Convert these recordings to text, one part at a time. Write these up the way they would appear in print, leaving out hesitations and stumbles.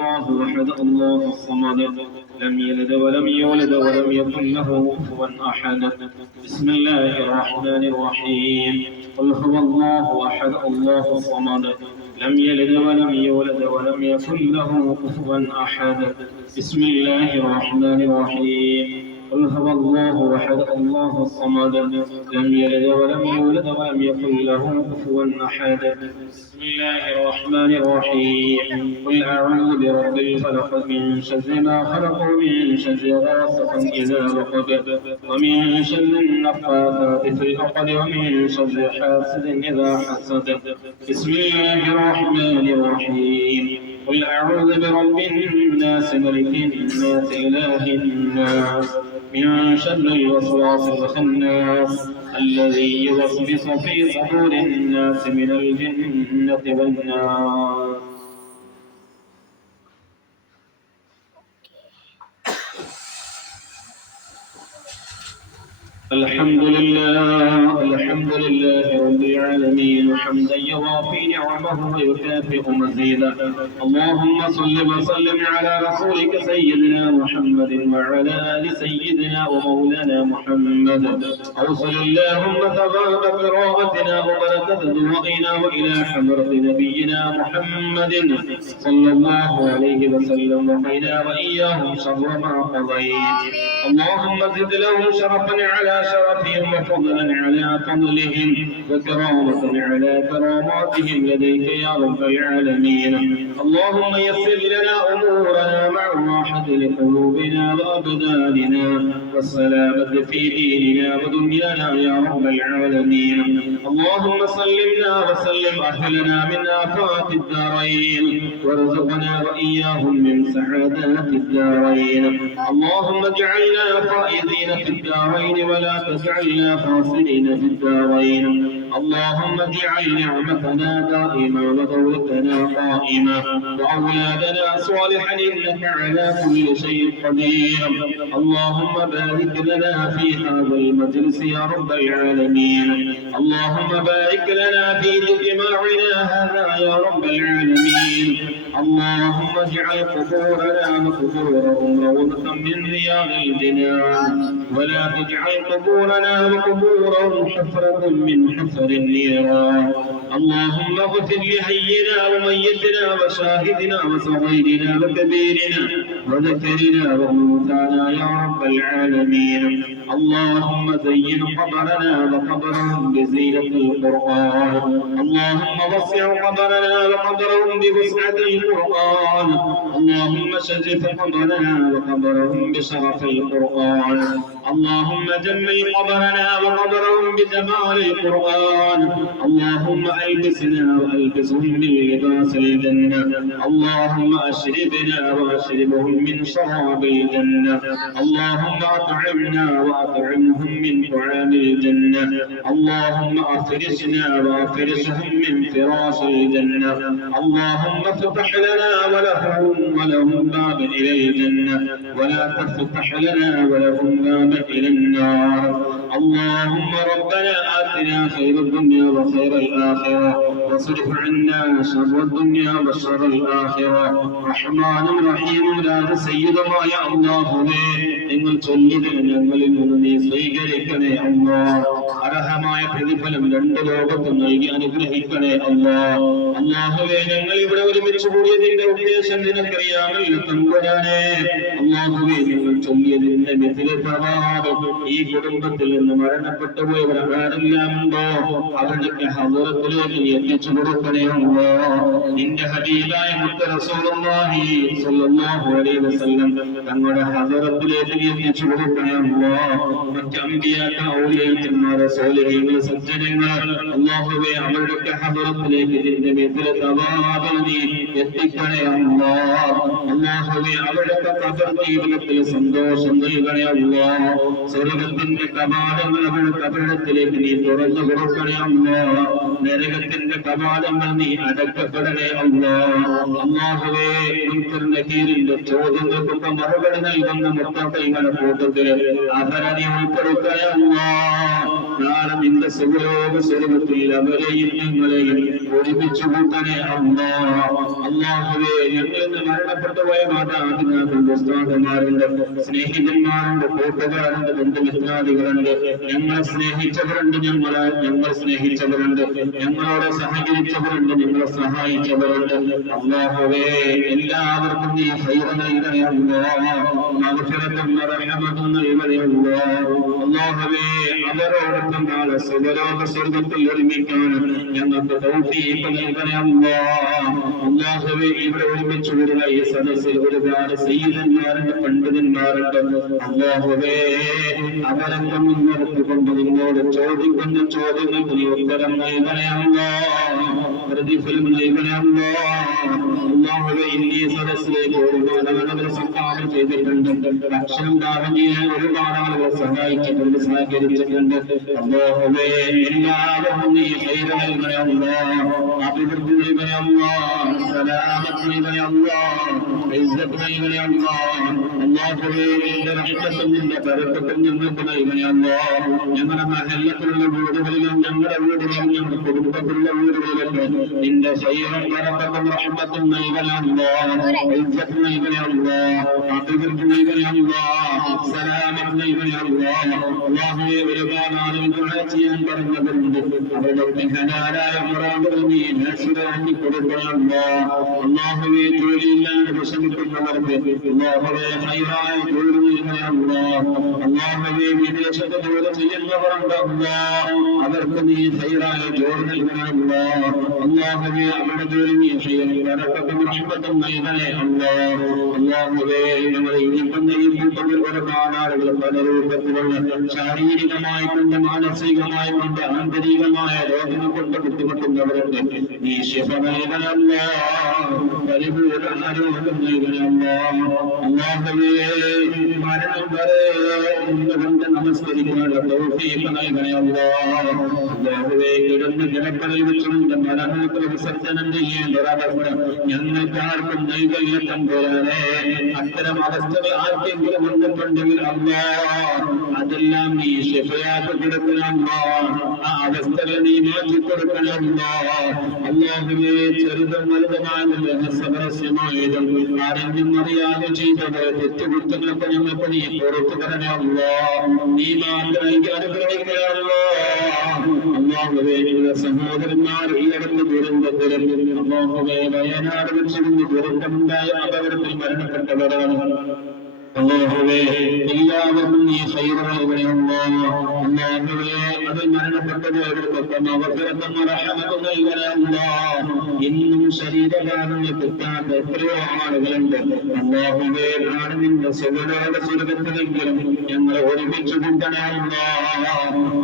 الله أحد الله الصمد لم يلد ولم يولد ولم يكن له كفوا أحد بسم الله الرحمن الرحيم قل هو الله أحد الله الصمد لم يلد ولم يولد ولم يكن له كفوا أحد بسم الله الرحمن الرحيم قل هو الله أحد الله الصمد لم يلد ولم يولد ولم يكن له كفوا أحد بسم الله الرحمن الرحيم قل أعوذ برب الفلق من شر ما خلق ومن شر غاسق إذا وقب ومن شر النفاثات في العقد ومن شر حاسد إذا حسد بسم الله الرحمن الرحيم قل أعوذ برب الناس ملك الناس إله الناس من شر الوسواس الخناس الذي يوسوس في صدور الناس من الجنة والناس. الحمد لله رب العالمين حمدا يوافي نعمه ويكافئ مزيدا. اللهم صل وسلم على رسولك سيدنا محمد وعلى آل سيدنا ومولانا محمد. أوصل اللهم ثواب قراءتنا وبركة دعائنا وإلى حضرة نبينا محمد صلى الله عليه وسلم وقنا وإياهم شر ما قضيت. اللهم زد لهم شرفا على شرفهم وفضلا على فضلهم وكرامة على كراماتهم لديك يا رب العالمين. اللهم يسر لنا أمورنا مع راحة لقلوبنا وأبداننا والسلامة في ديننا ودنيانا يا رب العالمين. اللهم سلمنا وسلم أهلنا من آفات الدارين وارزقنا وإياهم من سعادات الدارين. اللهم اجعلنا فائزين في الدارين ولا تجعلنا خاسرين في الدارين. اللهم اجعل نعمتنا دائما ودولتنا قائمة وأولادنا صالحا إنك على كل شيء قدير. اللهم بارك لنا في هذا المجلس يا رب العالمين. اللهم بارك لنا في اجتماعنا هذا يا رب العالمين. اللهم اجعل قبورنا وقبورهم روضة من رياض الجنان ولا تجعل قبورنا وقبورهم حفرة من حفر النيران. اللهم اغفر لحينا وميتنا وشاهدنا وصغيرنا وكبيرنا وذكرنا وانثانا يا رب العالمين. اللهم زين قبرنا وقبرهم بزينة القرآن. اللهم وسع قبرنا وقبرهم بوسعة القرآن. اللهم شرف قبرنا وقبرهم بشرف القرآن. اللهم جمل قبرنا وقبرهم بجمال القرآن. اللهم ألبسنا وألبسهم من لباس الجنة. اللهم أشربنا وأشربهم من شراب الجنة. اللهم أطعمنا وأطعمهم من طعام الجنة. اللهم أفرشنا وأفرشهم من فراش الجنة. اللهم افتح لنا ولهم بابا إلى الجنة ولا تفتح لنا ولهم بابا إلى النار. اللهم ربنا آتنا خير الدنيا وخير الآخرة واصرف عنا شر الدنيا وشر الآخرة. رحمن رحيم لا سيدമായ അല്ലാഹുവേ, നിങ്ങൾ ചൊല്ലിയതിന് ഞങ്ങളിൽ നിന്ന് നീ സ്വീകരിക്കണേ അല്ലാ. അർഹമായ പ്രതിഫലം രണ്ട് ലോകത്തും നൽകി അനുഗ്രഹിക്കണേ അല്ലാ. അല്ലാഹുവേ, ഞങ്ങൾ ഇവിടെ ഒരുമിച്ച് കൂടിയതിന്റെ ഉദ്ദേശം നിനക്കറിയാമല്ലോ തമ്പുരാനെ. അല്ലാഹുവേ, ഞങ്ങൾ ചൊല്ലിയതിന്റെ മിഥിലപ്രഭാവം ഈ കുടുംബത്തിൽ നിന്ന് മരണപ്പെട്ടു പോയവർ ആരെല്ലാം ഉണ്ടോ അവരുടെ ഹദറത്തിലേക്ക് നീ എത്തിച്ചു കൊടുക്കണേ അല്ലാ. നിന്റെ ഹബീബായ മുത്ത റസൂലുള്ളാഹി സ്വല്ലല്ലാഹു അലൈഹി വസല്ലം തങ്ങളുടെ ഹദറത്തിലേക്ക് നീ എത്തിച്ചു കൊടുക്കണേ അല്ലാ. മറ്റ് അമ്പിയാക്കൾ, ഔലിയാക്കന്മാർ, സ്വാലിഹീങ്ങൾ, സജ്ജനങ്ങൾ അല്ലാഹുവേ, അവരുടെ ഹദറത്തിലേക്ക് നിന്റെ മിഥിലപ്രഭാവം നീ എത്തിക്കണേ അല്ലാ. അല്ലാഹുവേ, അവരുടെ ഖബർ ജീവിതത്തിൽ സന്തോഷം നൽകണേ അല്ലാ. സ്വർഗ്ഗത്തിന്റെ കവാടങ്ങൾ അവരുടെ കബറിടത്തിലേക്ക് നീ തുറന്നു കൊടുക്കണേ അല്ലാ. നരകത്തിന്റെ കവാടങ്ങൾ നീ അടക്കപ്പെടണേ അല്ലാ. അല്ലാഹുവേ, മുൻകർ നകീറിന്റെ ചോദ്യങ്ങൾക്കൊക്കെ മറുപടി നൽകുന്ന മുത്തഖീങ്ങളുടെ കൂട്ടത്തിൽ അവരെ നീ ഉൾപ്പെടുത്തണേ അല്ലാ. നാളെ നിന്റെ സുഖലോക സ്വർഗ്ഗത്തിൽ അവരെയും ഞങ്ങളെയും ഒരുമിച്ച് കൂട്ടണേ അല്ലാഹുവേ. ഞങ്ങളിൽ നിന്ന് മരണപ്പെട്ടു പോയ മാതാപിതാക്കളുടെ ഉസ്താദുമാരുണ്ട്, സ്നേഹിതന്മാരുണ്ട്, കൂട്ടുകാരുണ്ട്, ബന്ധുമിത്രാദികളുണ്ട്, ഞങ്ങളെ സ്നേഹിച്ചവരുണ്ട്, ഞങ്ങൾ സ്നേഹിച്ചവരുണ്ട്, ഞങ്ങളോട് സഹകരിച്ചവരുണ്ട്, ഞങ്ങളെ സഹായിച്ചവരുണ്ട്. അല്ലാഹുവേ, എല്ലാവർക്കും നീ ഖൈർ നൽകണേ മഗ്ഫിറത്തും റഹ്മത്തും നൽകണേ അല്ലാഹുവേ. അവരോടൊപ്പം നാളെ സുഖലോക സ്വർഗ്ഗത്തിൽ ഒരുമിക്കാൻ ഞങ്ങൾക്ക് തൗഫീഖ് നൽകണേ അല്ലാഹുവേ. ഇവിടെ ഒരുമിച്ച് വരുന്ന ഈ സദസ്സിൽ ഒരുപാട് സയ്യിദന്മാരുണ്ട്, പണ്ഡിതന്മാരുണ്ട്. അല്ലാഹുവേ, അവരൊക്കെ മുൻനിർത്തിക്കൊണ്ട് നിന്നോട് ചോദിക്കുന്ന ചോദ്യങ്ങൾക്ക് നീ ഉത്തരം നൽകണേ പ്രതിഫലം നൽകണേ അല്ലാഹുവേ. ഇന്നീ സദസ്സിലേക്ക് ഒരുപാട് ആളുകൾ സംഭാവന ചെയ്തിട്ടുണ്ട്, ഭക്ഷണം ദാനം ചെയ്യാൻ ഒരുപാട് ആളുകൾ സഹായിച്ചിട്ടുണ്ട്, സഹകരിച്ചിട്ടുണ്ട്. അല്ലാഹുവേ, എല്ലാവർക്കും നീ ഖൈർ നൽകണേ അഭിവൃദ്ധി നൽകണേ സലാമത്ത് നൽകണേ ഇസ്സത്ത് നൽകണേ അല്ലാഹുവേ. നിന്റെ റഹ്മത്തും നിന്റെ ബറക്കത്തും ഞങ്ങൾക്ക് നൽകണേ ഞങ്ങളുടെ മഹല്ലത്തിലുള്ള വീടുകളിലും ഞങ്ങളുടെ വീടുകളിലും ഞങ്ങളുടെ കുടുംബത്തിലുള്ള വീടുകളിലൊക്കെ നിന്റെ ഖൈറും ബറക്കത്തും റഹ്മത്തും നൽകണേ ഇസ്സത്ത് നൽകണേ അഭിവൃദ്ധി നൽകണേ സലാമത്ത് നൽകണേ അല്ലാഹുവേ. ഒരുപാട് ആളുകൾ ദുആ ചെയ്യാൻ പറഞ്ഞവരുണ്ട്, അവരുടെ ഹലാലായ മുറാദുകൾ നീ നസ്റാക്കി കൊടുക്കണം അല്ലാഹുവേ. ജോലിയില്ലാതെ വിഷമിക്കുന്നവർക്ക് അല്ലാഹുവേ ഖൈറായ ജോലി നൽകണേ അല്ലാഹുവേ. വിദേശത്ത് ജോലി ചെയ്യുന്നവരുണ്ട് അവർക്ക് നീ ഖൈറായ ജോലി നൽകണേ അല്ലാഹുവേ. അവരുടെ ജോലി നീ ഖൈറും ബറക്കത്തും റഹ്മത്തും നൽകണേ അല്ലാഹുവേ. ഞങ്ങൾ ഇനിയിപ്പം ഈ കൂട്ടത്തിൽ ഒരുപാട് ആളുകൾ പല രൂപത്തിലുള്ള ശാരീരികമായി കൊണ്ട് മാനസികമായി കൊണ്ട് ആന്തരികമായ രോഗങ്ങൾ കൊണ്ട് ബുദ്ധിമുട്ടുന്നവരുണ്ട്, നീ ശിഫ നൽകണേ പരിപൂർണ ആരോഗ്യം നൽകണേ അല്ലാഹുവേ. മരണം വരെ കൊണ്ട് നമസ്കരിക്കാനുള്ള തൗഫീഖ് നൽകണേ അല്ലാഹുവേ. കിടന്ന് കിടപ്പറയിൽ വെച്ചുകൊണ്ട് മരണത്തിൽ വിസർജനം ചെയ്യേണ്ട ഒരവസ്ഥ ഞങ്ങൾക്കാർക്കും നൽകല്ല തമ്പുരാനെ. അത്തരം അവസ്ഥകൾ ആർക്കെങ്കിലും വന്നിട്ടുണ്ടെങ്കിൽ അതെല്ലാം നീ ശിഫയാക്കി കൊടുക്കണം ആ അവസ്ഥകൾ നീ മാറ്റിക്കൊടുക്കണം അല്ലാഹുവേ. ചെറുതും വലുതുമായതും രഹസ്യപരസ്യമായതും ആരെങ്കിലും അറിയാതെ ചെയ്തത് തെറ്റുകുറ്റങ്ങളൊക്കെ ഞങ്ങൾക്ക് നീ പുറത്തു തരണം നീ മാത്രം എനിക്ക് അനുഗ്രഹിക്കണം അല്ലാഹുവേ. നിങ്ങളുടെ സഹോദരന്മാർ ഈ അടുത്ത ദുരന്തത്തിലും അല്ലാഹുവേ വയനാട് വെച്ചിരുന്ന് ദുരന്തമുണ്ടായ അപകടത്തിൽ മരണപ്പെട്ടവരാണ് അല്ലാഹുവേ. എല്ലാവർക്കും നീ ഖൈർ നൽകണേ അല്ലാഹുവേ. അതിൽ മരണപ്പെട്ടവരോടൊപ്പം മഗ്ഫിറത്തും റഹ്മത്തും നൽകണേ ഇന്നും ശരീരകാരുണ്യം കിട്ടാത്ത എത്രയോ ആളുകളുണ്ട് അല്ലാഹുവേ. നാളെ നിന്റെ സുഖലോക സ്വർഗ്ഗത്തിലെങ്കിലും ഞങ്ങളെ ഒരുമിച്ച് കൂട്ടണേ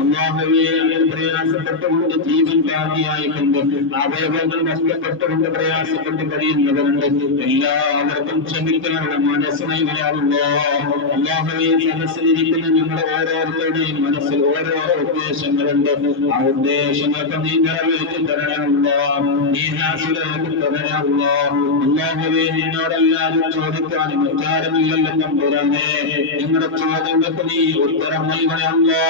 അല്ലാഹുവേ. പ്രയാസപ്പെട്ടുകൊണ്ട് ജീവൻ ബാധിയായിക്കൊണ്ട് അവയവങ്ങൾ നഷ്ടപ്പെട്ടുകൊണ്ട് പ്രയാസപ്പെട്ട് കഴിയുന്നവരുണ്ട്, എല്ലാവർക്കും ക്ഷമിക്കാനുള്ള മനസ്സ് നൽകണേ അല്ലാഹുവേ. മനസ്സിലിരിക്കുന്ന ഞങ്ങളുടെ ഓരോരുത്തരുടെയും മനസ്സിൽ ഓരോ ഉദ്ദേശങ്ങളുണ്ട്, ആ ഉദ്ദേശങ്ങൾക്ക് നീ നിറവേറ്റി തരണമല്ലോ, നീ ഹാസിലാക്കി തരണമല്ലോ അല്ലാഹുവേ. നിന്നോടല്ലാതെ ചോദിക്കാനും മറ്റാരുമില്ലല്ലോ തമ്പുരാനെ. നിങ്ങളുടെ ചോദ്യങ്ങൾക്ക് നീ ഉത്തരം നൽകണമല്ലോ.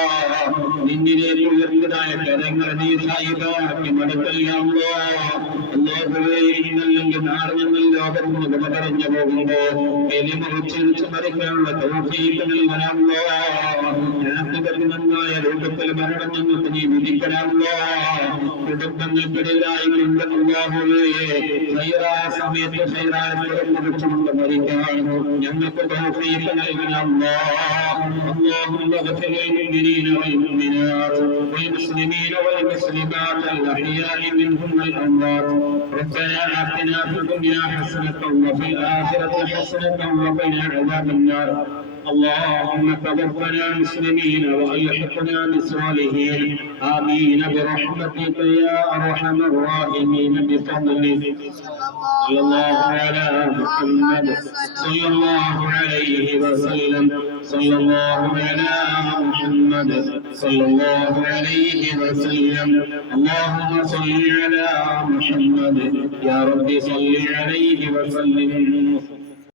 നിന്നിലേക്ക് ഉയർന്നതായ കരങ്ങൾ നീ സായിദാക്കി മടക്കല്ലോ അല്ലാഹുവേ. ഇന്നല്ലെങ്കിൽ നാളെ ഞങ്ങൾ ലോകത്തിന് വിട പറഞ്ഞു പോകുമ്പോ എലിമ ഉച്ചരിച്ച് മരിക്കാനുള്ള തൗഫീഖ് നൽകണമല്ലോ. നന്നായ രൂപത്തിൽ മരണം ഞങ്ങൾക്ക് നീ വിധിക്കണമല്ലോ. കുടുംബങ്ങൾക്കിടയിലായി കൊണ്ട് അല്ലാഹുവേ ഖൈറായ സമയത്ത് ഖൈറായ സ്വരം കുറിച്ചുകൊണ്ട് മരിക്കാൻ ഞങ്ങൾക്ക് തൗഫീഖ് നൽകണമല്ലോ. اللهم اغفر للمؤمنين والمؤمنات والمسلمين والمسلمات الأحياء منهم والأموات. ربنا آتنا في الدنيا حسنة وفي الآخرة حسنة وقنا عذاب النار. اللهم توفنا مسلمين والحقنا بالصالحين آمين برحمتك يا أرحم الراحمين بفضلك. صلى الله على محمد صلى الله عليه وسلم. صلى الله على محمد صلى الله عليه وسلم. اللهم صل على محمد يا رب صل عليه وسلم.